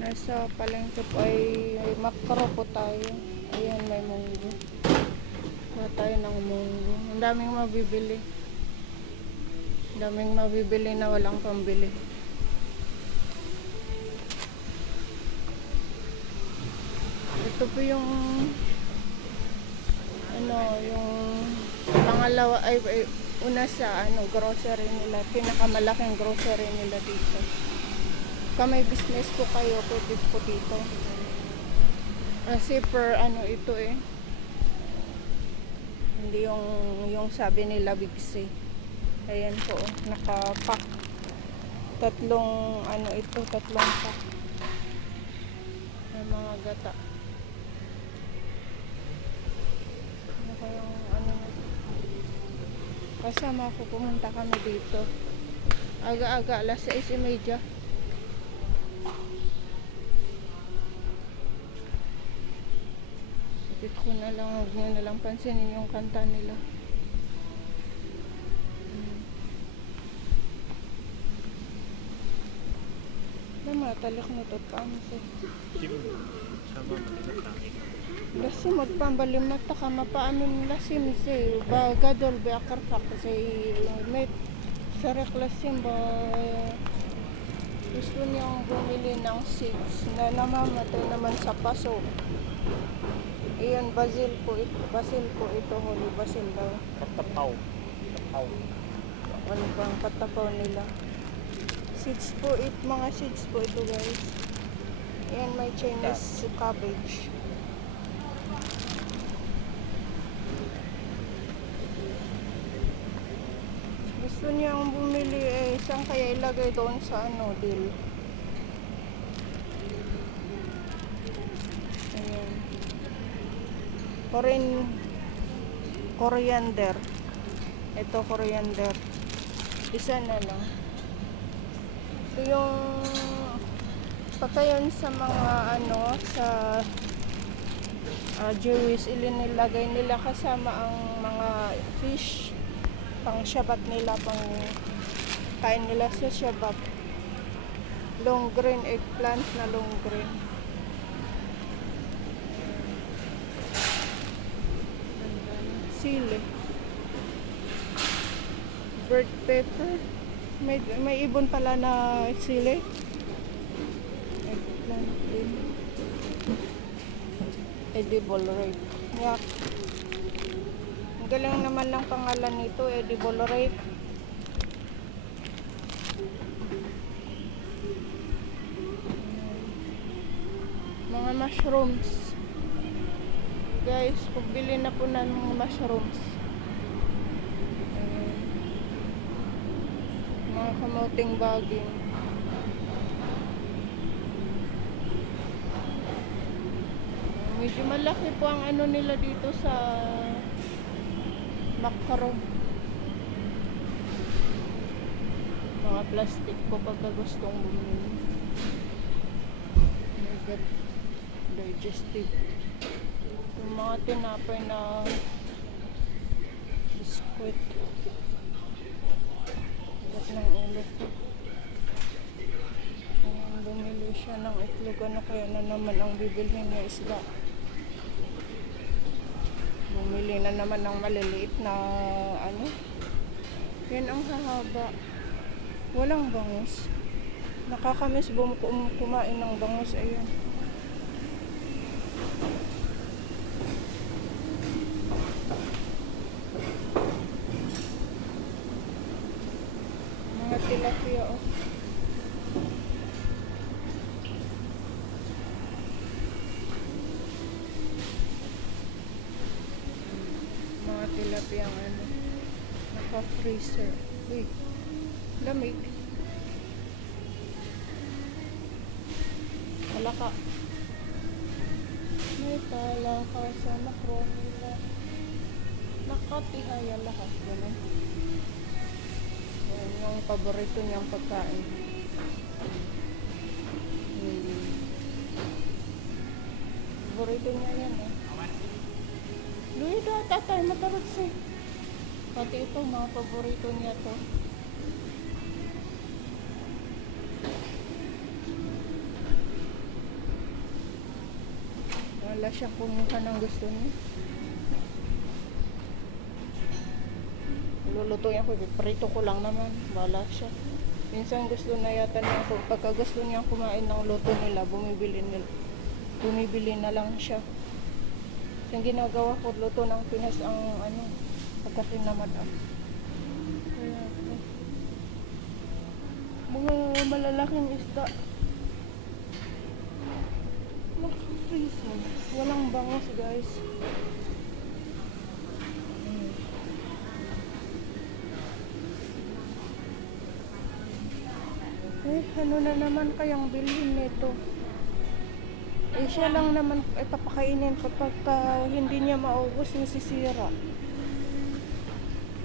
Nasa palengke po ay, ay makro po tayo. Ayan, may munggo. Kuha tayo ng munggo. Ang daming mabibili. Ang daming mabibili na walang pambili. Ito po yung ano, yung pangalawa ay, ay una sa ano, grocery nila, pinakamalaking grocery nila dito. Kung may business po kayo, pwede po dito. Kasi per ano ito eh. Hindi yung, yung sabi nila big C. Ayan po, nakapack. Tatlong ano ito, tatlong pack. May mga gata. Ano kayang ano? Kasama ko pumunta kami dito. Aga-aga, alas 6.30. ko na lang, huwag nyo na lang pansinin yung kanta nila. Hmm. Lama, talak na to. Paano sa... Siguro, sama maligat tayo. Lasim at pambalimat ta ka mapaamin lasim si ba gadol be akar ka kasi met sa reklasim ba gusto niyang bumili ng seeds na namamatay naman sa paso. Iyan, basil po ito. Basil po ito, holy basil daw. Katapaw. Katapaw. Ano bang katapaw nila? Seeds po it, mga seeds po ito guys. Ayan, may Chinese cabbage. Gusto niyang bumili eh, saan kaya ilagay doon sa ano, deal? Ayan. Korean coriander. Ito coriander. Isa na lang. Ito yung patayon sa mga ano sa uh, Jewish ilinilagay nila kasama ang mga fish pang shabat nila pang kain nila sa shabat long green eggplant na long green sili. Bird pepper. May, may ibon pala na sili. Eggplant din edible rape yak ang galing naman ng pangalan nito edible rape mga mushrooms guys pagbili na po ng mga mushrooms. Ayan. mga kamuting baging medyo malaki po ang ano nila dito sa Macro mga plastic po pagka gustong bumili. Digestive yung mga tinapay na biskwit. Bigat ng ulo ko. Ayan, bumili siya ng itlog. Ano kaya na naman ang bibilhin niya isda? Bumili na naman ng maliliit na ano? Yan ang hahaba. Walang bangus. Nakakamiss bum kum- kumain ng bangus. Ayun oh mga tilapia ang ano. Naka-freezer. Uy lamig. Wala ka. May tala ka sa makro nila nakatihaya lahat ganun yan yung paborito niyang pagkain. Hmm. Paborito niya yan eh. Luido, tatay, matarot siya. Pati ito, mga paborito niya to. Wala siya kumuha ng gusto niya. Lulutuin ko, prito ko lang naman. Wala siya. Minsan gusto na yata niya ako. Pagka gusto niya kumain ng luto nila, bumibili, nila, bumibili na lang siya. Yung ginagawa ko, luto ng Pinas ang ano, pagkatinamad ako. Mga malalaking isda. Nakapisa. Walang bangos, guys. Eh, ano na naman kayang bilhin nito? Eh, siya lang naman ay papakainin kapag ka hindi niya maubos, nasisira.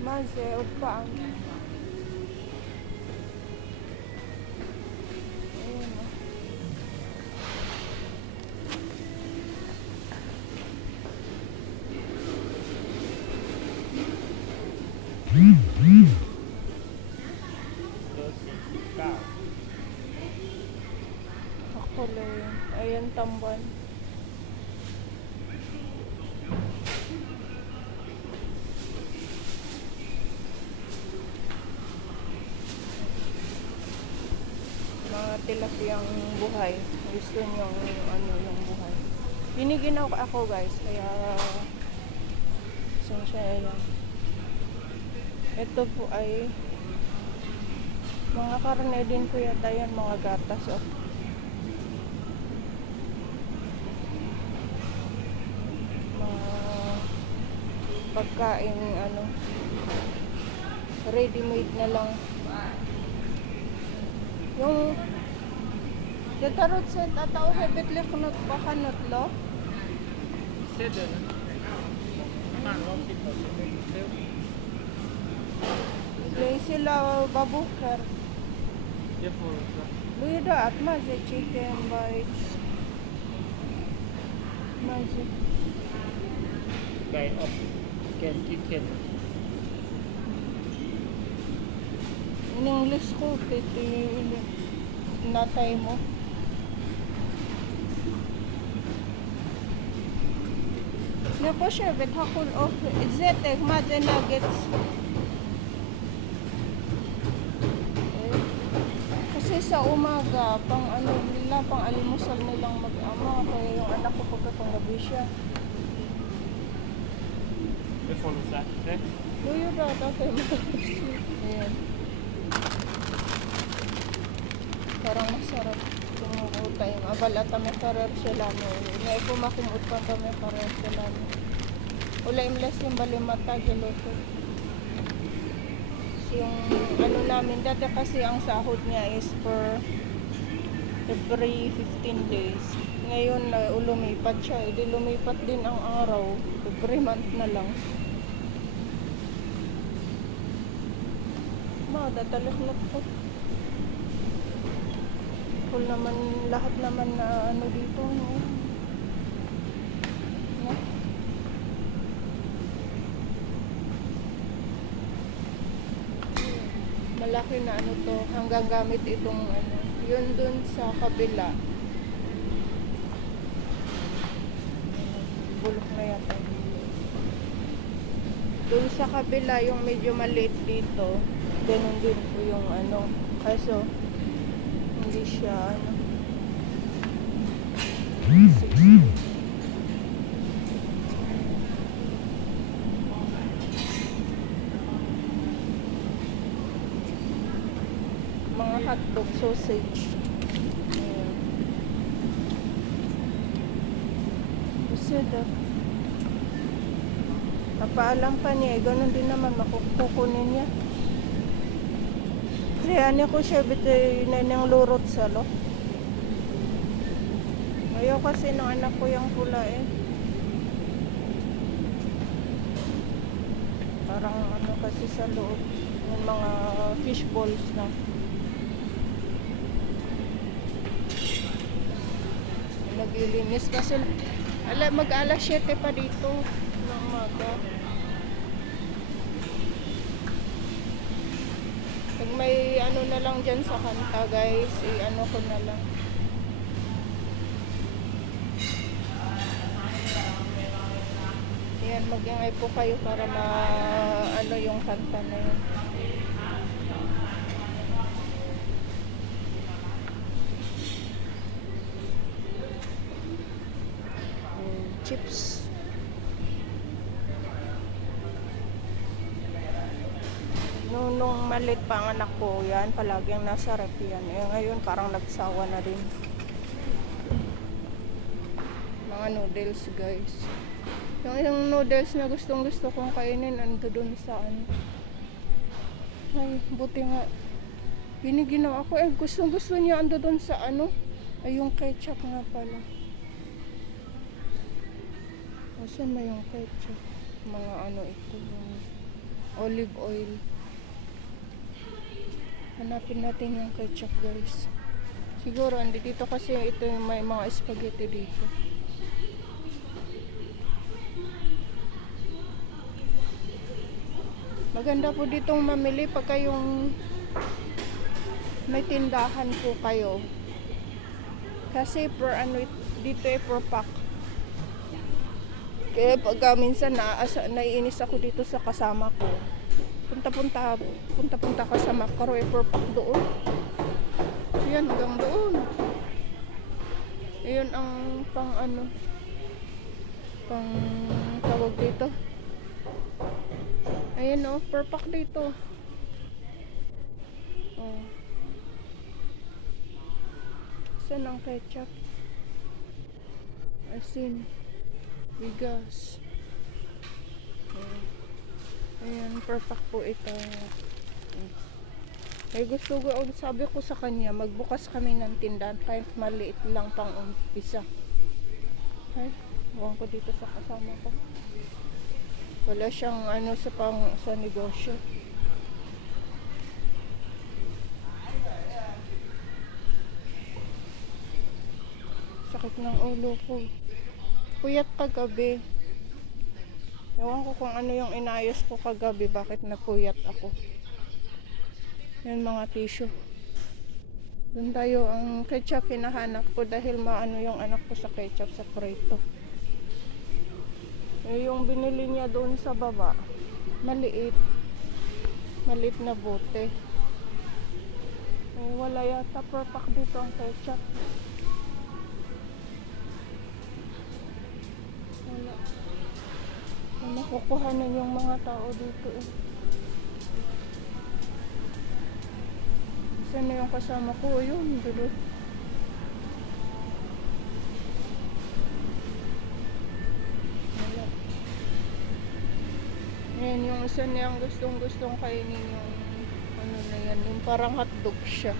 Maze, o pa ang... Lang. Ayan, tamban. Mga tilapiyang buhay. Gusto niyo yung ano yung buhay. Binigyan ako, ako guys, kaya sensya lang. Ito po ay mga karne din po yata yan, mga gatas. Oh. mga pagkain ano ready made na lang yung Datarot sa tatao hebet le kunot pa kanot lo Seven. Man, one people. Seven. Ilay sila babukar four. Luida at maze chicken bites maze Guy up. Chicken. in English ko titi natay mo hakul of zetek, maze nuggets. Eh, Kasi sa umaga, pang ano nila, pang alimusal nilang mag-ama, kaya yung anak ko pagkatong gabi siya. Before the Saturday. Luyo ba, tatay mo Ayan. Parang masarap yung utay. Abala tame karer sila mo. May pumakimut pa tame karer sila mo. Ula imlas yung balimata giluto. Yung ano namin, dati kasi ang sahod niya is per every 15 days. Ngayon na lumipat siya, edi lumipat din ang araw. Every month na lang. Datalak na po. Full naman, lahat naman na ano dito. No? No? Malaki na ano to, hanggang gamit itong ano. Yun dun sa kabila. Bulok na yata. Dun sa kabila, yung medyo maliit dito, ganun din po yung ano. Kaso, hindi siya ano. 60. Mga hotdog sausage. Ayan. Buseda. Napaalam pa niya, eh, ganun din naman, makukunin niya. Kaya niya ko siya na niyang lurot sa lo. Ayaw kasi ng anak ko yung pula eh. Parang ano kasi sa loob. Yung mga fish balls na. Naglilinis kasi ala, mag alas 7 pa dito ng umaga. may ano na lang dyan sa kanta guys, i-ano ko na lang. Ayan, mag po kayo para ma ano yung kanta na yun. Nung, malit pa ang anak ko, yan, palaging nasa rep yan. Eh, ngayon, parang nagsawa na din. Mga noodles, guys. Yung yung noodles na gustong gusto kong kainin, ando dun sa ano. Ay, buti nga. Giniginaw ako. Eh, gustong gusto niya ando dun sa ano. Ay, yung ketchup nga pala. O, saan na yung ketchup? Mga ano ito, yung olive oil. Hanapin natin yung ketchup, guys. Siguro, andi dito kasi ito yung may mga spaghetti dito. Maganda po ditong mamili pagka yung may tindahan po kayo. Kasi per ano it- dito eh per pack. Kaya pagka minsan naasa, naiinis ako dito sa kasama ko. Punta-punta, punta-punta ka sa Macro pack doon. Yan, hanggang doon. Ayun ang pang ano, pang tawag dito. Ayan oh, per pack dito. Oh. Saan ang ketchup? Asin. Bigas. Ayan, per pack po ito. Eh gusto ko, sabi ko sa kanya, magbukas kami ng tindahan kahit maliit lang pang umpisa. Ay, huwag ko dito sa kasama ko. Wala siyang ano sa pang sa negosyo. Sakit ng ulo ko. Puyat kagabi. Ewan ko kung ano yung inayos ko kagabi, bakit napuyat ako. Yan mga tissue. Doon tayo ang ketchup hinahanap ko dahil maano yung anak ko sa ketchup sa Prito. Eh, yung binili niya doon sa baba, maliit. Maliit na bote. Eh, wala yata per pack dito ang ketchup. May makukuhanan yung mga tao dito eh. Saan na yung kasama ko? Yun, dulo. Wala. Yung isa niyang gustong gustong kainin yung ano na yan, yung parang hotdog siya.